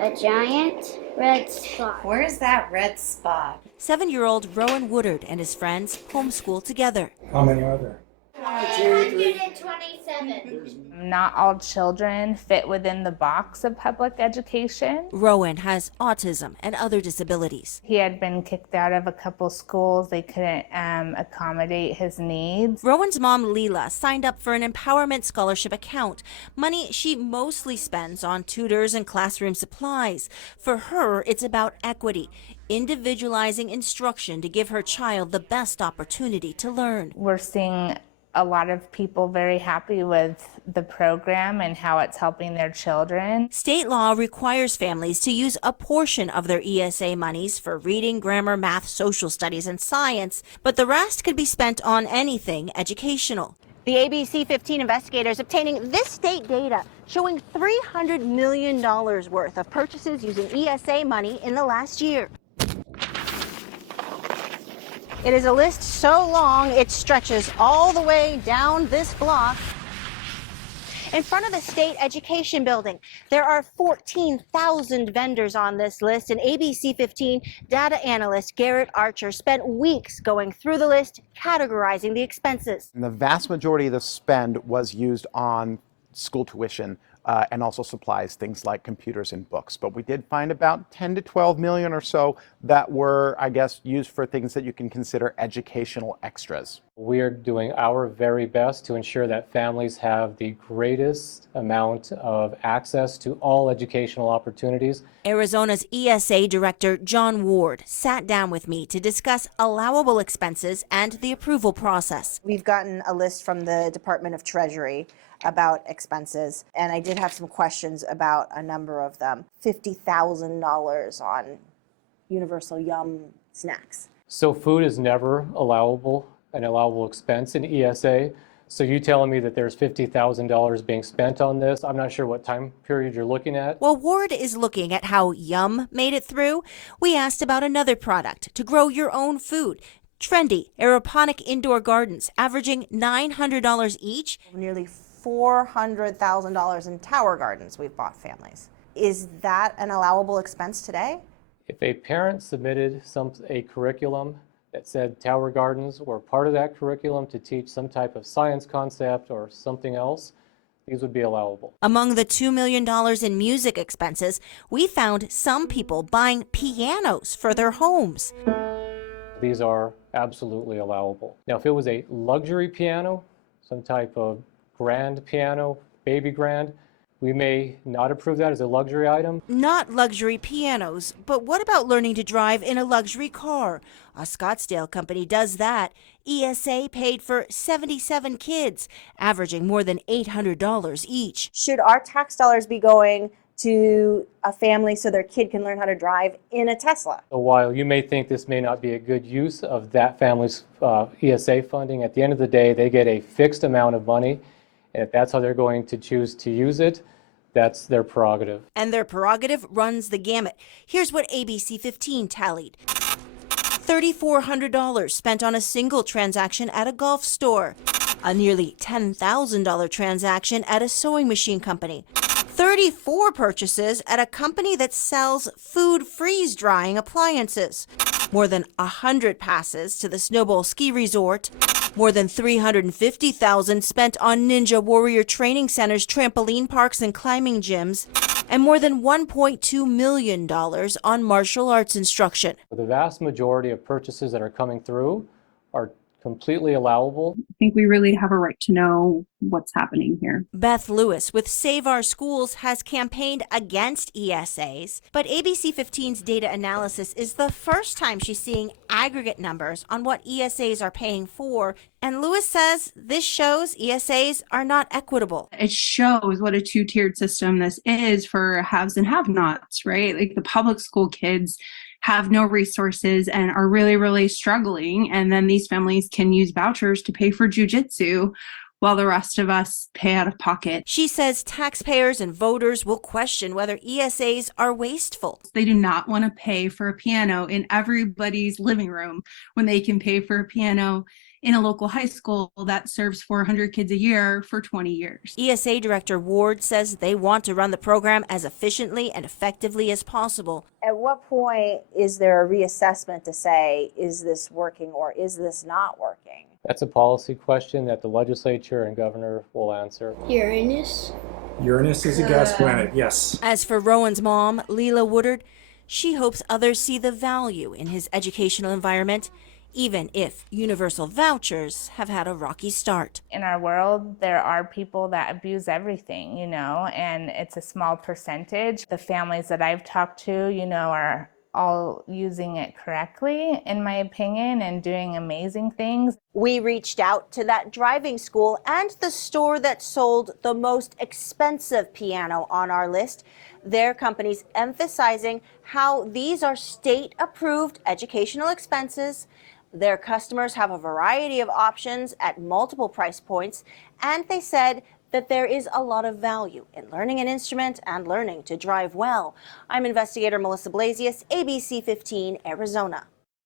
A giant red spot. Where's that red spot? 7-year-old Rowan Woodard and his friends homeschool together. How many are there? 127. Not all children fit within the box of public education. Rowan has autism and other disabilities. He had been kicked out of a couple schools. They couldn't accommodate his needs. Rowan's mom, Leela, signed up for an empowerment scholarship account, money she mostly spends on tutors and classroom supplies. For her, it's about equity, individualizing instruction to give her child the best opportunity to learn. We're seeing a lot of people very happy with the program and how it's helping their children. State law requires families to use a portion of their ESA monies for reading, grammar, math, social studies, and science, but the rest could be spent on anything educational. The ABC 15 investigators obtaining this state data showing $300 million worth of purchases using ESA money in the last year. It is a list so long it stretches all the way down this block. In front of the state education building, there are 14,000 vendors on this list, and ABC 15 data analyst Garrett Archer spent weeks going through the list, categorizing the expenses. And the vast majority of the spend was used on school tuition and also supplies, things like computers and books. But we did find about 10 to 12 million or so that were, I guess, used for things that you can consider educational extras. We are doing our very best to ensure that families have the greatest amount of access to all educational opportunities. Arizona's ESA director, John Ward, sat down with me to discuss allowable expenses and the approval process. We've gotten a list from the Department of Treasury about expenses, and I did have some questions about a number of them. $50,000 on Universal Yum snacks. So food is never an allowable expense in ESA. So you telling me that there's $50,000 being spent on this? I'm not sure what time period you're looking at. While Ward is looking at how Yum made it through, we asked about another product to grow your own food. Trendy aeroponic indoor gardens, averaging $900 each. Nearly $400,000 in tower gardens we've bought families. Is that an allowable expense today? If a parent submitted a curriculum that said tower gardens were part of that curriculum to teach some type of science concept or something else, these would be allowable. Among the $2 million in music expenses, we found some people buying pianos for their homes. These are absolutely allowable. Now, if it was a luxury piano, some type of grand piano, baby grand, we may not approve that as a luxury item. Not luxury pianos, but what about learning to drive in a luxury car? A Scottsdale company does that. ESA paid for 77 kids, averaging more than $800 each. Should our tax dollars be going to a family so their kid can learn how to drive in a Tesla? So while you may think this may not be a good use of that family's ESA funding, at the end of the day, they get a fixed amount of money. And if that's how they're going to choose to use it, that's their prerogative. And their prerogative runs the gamut. Here's what ABC 15 tallied. $3,400 spent on a single transaction at a golf store. A nearly $10,000 transaction at a sewing machine company. 34 purchases at a company that sells food freeze-drying appliances. More than 100 passes to the Snowball Ski Resort. More than $350,000 spent on Ninja Warrior training centers, trampoline parks, and climbing gyms, and more than $1.2 million on martial arts instruction. The vast majority of purchases that are coming through are completely allowable. I think we really have a right to know what's happening here. Beth Lewis with Save Our Schools has campaigned against ESAs, but ABC 15's data analysis is the first time she's seeing aggregate numbers on what ESAs are paying for, and Lewis says this shows ESAs are not equitable. It shows what a two-tiered system this is for haves and have-nots, right? Like the public school kids have no resources and are really, really struggling. And then these families can use vouchers to pay for jujitsu while the rest of us pay out of pocket. She says taxpayers and voters will question whether ESAs are wasteful. They do not want to pay for a piano in everybody's living room when they can pay for a piano in a local high school that serves 400 kids a year for 20 years. ESA Director Ward says they want to run the program as efficiently and effectively as possible. At what point is there a reassessment to say, is this working or is this not working? That's a policy question that the legislature and governor will answer. Uranus. Uranus is a gas planet, yes. As for Rowan's mom, Leela Woodard, she hopes others see the value in his educational environment, even if universal vouchers have had a rocky start. In our world, there are people that abuse everything, and it's a small percentage. The families that I've talked to, are all using it correctly, in my opinion, and doing amazing things. We reached out to that driving school and the store that sold the most expensive piano on our list. Their company's emphasizing how these are state-approved educational expenses. Their customers have a variety of options at multiple price points, and they said that there is a lot of value in learning an instrument and learning to drive well. I'm investigator Melissa Blasius, ABC 15, Arizona.